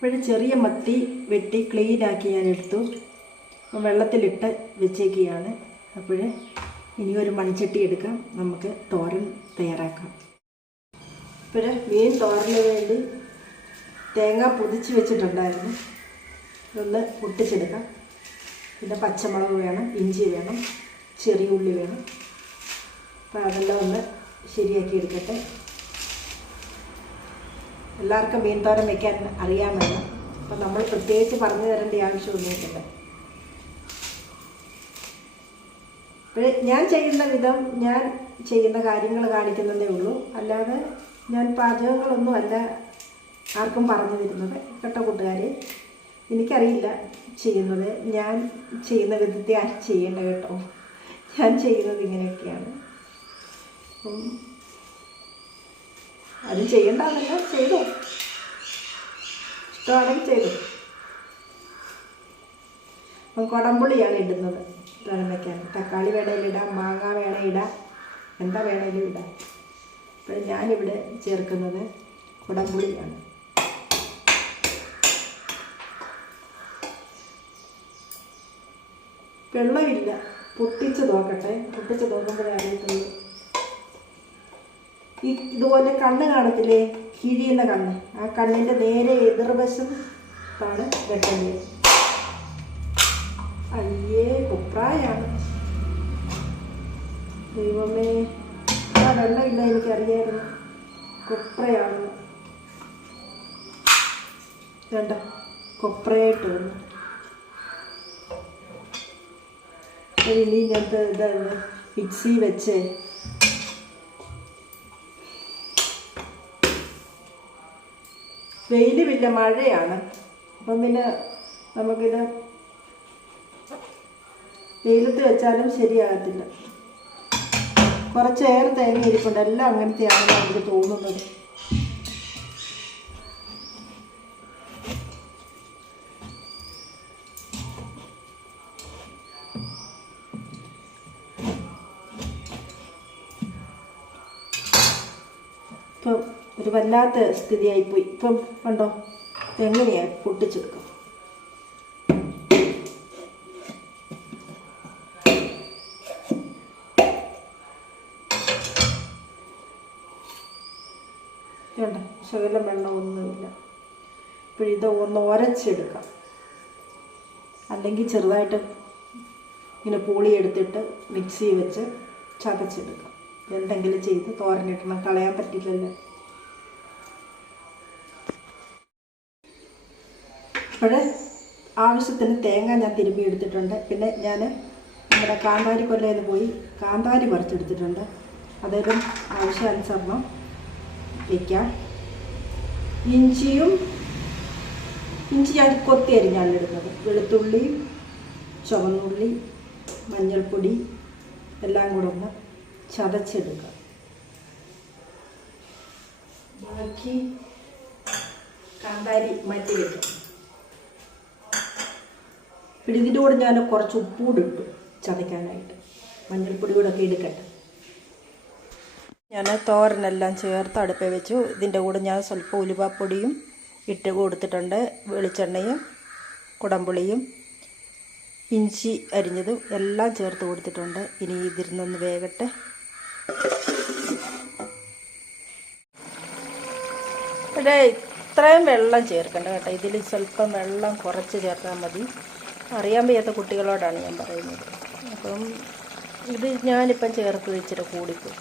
ഇപ്പോഴും ചെറിയ മത്തി വെട്ടി ക്ലീനാക്കി ഞാൻ എടുത്തു, വെള്ളത്തിലിട്ട് വെച്ചേക്കുകയാണ്. അപ്പോൾ ഇനി ഒരു മൺചട്ടി എടുക്കാം, നമുക്ക് തോരൻ തയ്യാറാക്കാം. ഇപ്പോൾ മീൻ തോരന് വേണ്ടി തേങ്ങ പൊതിച്ച് വെച്ചിട്ടുണ്ടായിരുന്നു, ഇതൊന്ന് പൊട്ടിച്ചെടുക്കാം. പിന്നെ പച്ചമുളക് വേണം, ഇഞ്ചി വേണം, ചെറിയ ഉള്ളി വേണം. അപ്പോൾ അതെല്ലാം ഒന്ന് ശരിയാക്കി എടുക്കട്ടെ. എല്ലാവർക്കും മീൻ തോരൻ വയ്ക്കാൻ അറിയാമല്ലോ, അപ്പോൾ നമ്മൾ പ്രത്യേകിച്ച് പറഞ്ഞു തരേണ്ട ആവശ്യമൊന്നുമില്ല. അപ്പോൾ ഞാൻ ചെയ്യുന്ന വിധം, ഞാൻ ചെയ്യുന്ന കാര്യങ്ങൾ കാണിക്കുന്നതേ ഉള്ളൂ, അല്ലാതെ ഞാൻ പാചകങ്ങളൊന്നും അല്ല ആർക്കും പറഞ്ഞു തരുന്നത് കേട്ടോ കൂട്ടുകാരെ. എനിക്കറിയില്ല ചെയ്യുന്നത്, ഞാൻ ചെയ്യുന്ന വിധത്തെ ആരും ചെയ്യേണ്ട കേട്ടോ. ഞാൻ ചെയ്യുന്നത് ഇങ്ങനെയൊക്കെയാണ്. ആരും ചെയ്യണ്ടെന്നല്ല, ചെയ്തു, ഇഷ്ടമാണെങ്കിൽ ചെയ്തു. അപ്പം കുടംപുളിയാണ് ഇടുന്നത് തോരൻ വയ്ക്കാൻ. തക്കാളി വേണേലും ഇടാം, മാങ്ങ വേണേൽ ഇടാം, എന്താ വേണേലും ഇടാം. അപ്പോൾ ഞാനിവിടെ ചേർക്കുന്നത് കുടംപുളിയാണ്. വെള്ളമില്ല, പൊട്ടിച്ച് നോക്കട്ടെ. പൊട്ടിച്ച് നോക്കുമ്പോഴേ അറിയത്തുള്ളൂ. ഇതുപോലെ കണ്ണ് കാണത്തില്ലേ, കിഴിയുന്ന കണ്ണ്, ആ കണ്ണിൻ്റെ നേരെ എതിർവശം ആണ് വെട്ടേണ്ടത്. അയ്യേ, കുപ്രായാണ് ദൈവമേ. ആ വെള്ളമില്ല, എനിക്കറിയായിരുന്നു കുപ്രയാണ്. വേണ്ട, കൊപ്രയായിട്ട് വന്നു. ഇനി ഇതാണ് മിക്സി വെച്ച് വെയിലുമില്ല, മഴയാണ്. അപ്പം പിന്നെ നമുക്കിത് വെയിലത്ത് വെച്ചാലും ശരിയാകത്തില്ല. കുറച്ചേറെ തേങ്ങ ഇരിപ്പുണ്ട്, എല്ലാം അങ്ങനത്തെയാണെന്ന് എനിക്ക് തോന്നുന്നത്. ഇപ്പം ഒരു വല്ലാത്ത സ്ഥിതിയായിപ്പോയി. ഇപ്പം കണ്ടോ എങ്ങനെയാണ് പൊട്ടിച്ചെടുക്കും. വേണ്ട, ശകലം വെള്ളം ഒന്നുമില്ല. ഇപ്പോഴിത് ഒന്ന് ഉരച്ചെടുക്കാം, അല്ലെങ്കിൽ ചെറുതായിട്ട് ഇങ്ങനെ പൂളി എടുത്തിട്ട് മിക്സി വെച്ച് ചതച്ചെടുക്കാം. എന്തെങ്കിലും ചെയ്ത് തോരനിടണം, കളയാൻ പറ്റില്ലല്ലോ. അപ്പോൾ ആവശ്യത്തിന് തേങ്ങ ഞാൻ തിരുമ്മി എടുത്തിട്ടുണ്ട്. പിന്നെ ഞാൻ നമ്മുടെ കാന്താരി കൊല്ലയിൽ പോയി കാന്താരി പറിച്ചെടുത്തിട്ടുണ്ട്. അതേലും ആവശ്യാനുസരണം വയ്ക്കാം. ഇഞ്ചി ഞാൻ കൊത്തി അരിഞ്ഞാണ് ഇടുന്നത്. വെളുത്തുള്ളി, ചുവന്നുള്ളി, മഞ്ഞൾപ്പൊടി എല്ലാം കൂടെ ഒന്ന് ചതച്ചെടുക്കുക. ബാക്കി കാന്താരി മാറ്റി വയ്ക്കാം. പിന്നെ ഇതിൻ്റെ കൂടെ ഞാൻ കുറച്ച് ഉപ്പൂടെ ഇട്ടു ചതയ്ക്കാനായിട്ട്. മഞ്ഞൾപ്പൊടി കൂടെ ഒക്കെ എടുക്കട്ടെ. ഞാൻ തോരനെല്ലാം ചേർത്ത് അടുപ്പിൽ വെച്ചു. ഇതിൻ്റെ കൂടെ ഞാൻ സ്വല്പം ഉലുവാപ്പൊടിയും ഇട്ട് കൊടുത്തിട്ടുണ്ട്. വെളിച്ചെണ്ണയും കുടംപുളിയും ഇഞ്ചി അരിഞ്ഞതും എല്ലാം ചേർത്ത് കൊടുത്തിട്ടുണ്ട്. ഇനി ഇതിരുന്നൊന്ന് വേകട്ടെ. ഇവിടെ ഇത്രയും വെള്ളം ചേർക്കണ്ട കേട്ടോ. ഇതിൽ സ്വല്പം വെള്ളം കുറച്ച് ചേർത്താൽ മതി. അറിയാൻ വയ്യാത്ത കുട്ടികളോടാണ് ഞാൻ പറയുന്നത്. അപ്പം ഇത് ഞാനിപ്പം ചേർത്ത് വെച്ചിട്ട് കൂടിപ്പോയി.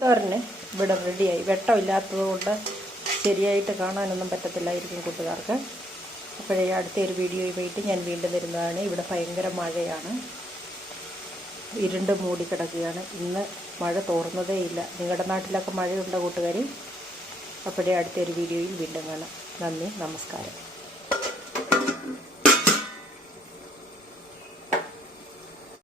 തോരന് ഇവിടെ റെഡിയായി. വെട്ടമില്ലാത്തത് കൊണ്ട് ശരിയായിട്ട് കാണാനൊന്നും പറ്റത്തില്ലായിരിക്കും കൂട്ടുകാർക്ക്. അപ്പോഴേ അടുത്തൊരു വീഡിയോയുമായിട്ട് ഞാൻ വീണ്ടും വരുന്നതാണ്. ഇവിടെ ഭയങ്കര മഴയാണ്, ഇരുണ്ട് മൂടിക്കിടക്കുകയാണ്. ഇന്ന് മഴ തോർന്നതേ ഇല്ല. നിങ്ങളുടെ നാട്ടിലൊക്കെ മഴയുണ്ടോ കൂട്ടുകാർ? അപ്പോഴേ അടുത്തൊരു വീഡിയോയിൽ വീണ്ടും കാണാം. നന്ദി, നമസ്കാരം.